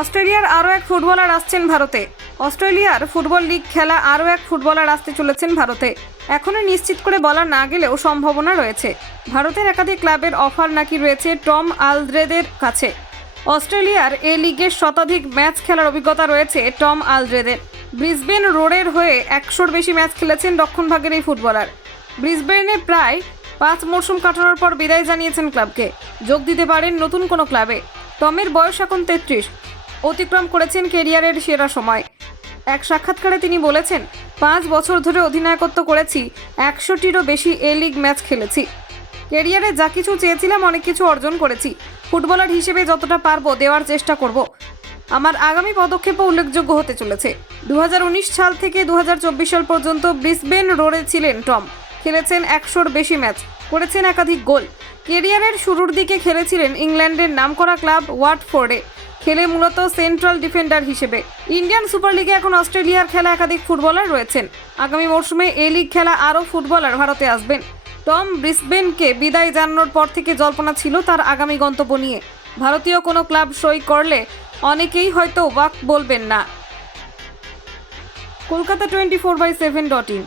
অস্ট্রেলিয়ার আরও এক ফুটবলার আসছেন ভারতে। অস্ট্রেলিয়ার ফুটবল লিগ খেলা আরও এক ফুটবলার আসতে চলেছেন ভারতে। এখনও নিশ্চিত করে বলা না গেলেও সম্ভাবনা রয়েছে। ভারতের একাধিক ক্লাবের অফার নাকি রয়েছে টম আলদ্রেদের কাছে। অস্ট্রেলিয়ার এ লিগের শতাধিক ম্যাচ খেলার অভিজ্ঞতা রয়েছে টম আলদ্রেদের। ব্রিসবেন রোডের হয়ে 100-র বেশি ম্যাচ খেলেছেন দক্ষিণভাগের এই ফুটবলার। ব্রিসবেনে প্রায় 5 মরশুম কাটানোর পর বিদায় জানিয়েছেন ক্লাবকে। যোগ দিতে পারেন নতুন কোনো ক্লাবে। টমের বয়স এখন 33, অতিক্রম করেছেন কেরিয়ারের সেরা সময়। এক সাক্ষাৎকারে তিনি বলেছেন, 5 বছর ধরে অধিনায়কত্ব করেছি, 100-টিরও বেশি এ লিগ ম্যাচ খেলেছি। কেরিয়ারে যা কিছু চেয়েছিলাম অনেক কিছু অর্জন করেছি। ফুটবলার হিসেবে যতটা পারবো দেওয়ার চেষ্টা করব। আমার আগামী পদক্ষেপও উল্লেখযোগ্য হতে চলেছে। 2019 সাল থেকে 2024 সাল পর্যন্ত ব্রিসবেন রোডে ছিলেন টম। খেলেছেন 100-র বেশি ম্যাচ, করেছেন একাধিক গোল। কেরিয়ারের শুরুর দিকে খেলেছিলেন ইংল্যান্ডের নামকরা ক্লাব ওয়াটফোর্ডে, খেলে মূলত সেন্ট্রাল ডিফেন্ডার হিসেবে। ইন্ডিয়ান সুপার লিগে এখন অস্ট্রেলিয়ার খেলা একাধিক ফুটবলার রয়েছেন। আগামী মরশুমে এ লিগ খেলা আরও ফুটবলার ভারতে আসবেন। টম ব্রিসবেনকে বিদায় জানানোর পর থেকে জল্পনা ছিল তার আগামী গন্তব্য নিয়ে। ভারতীয় কোনো ক্লাব সই করলে অনেকেই হয়তো ওয়াক বলবেন না। কলকাতা 24/7.in।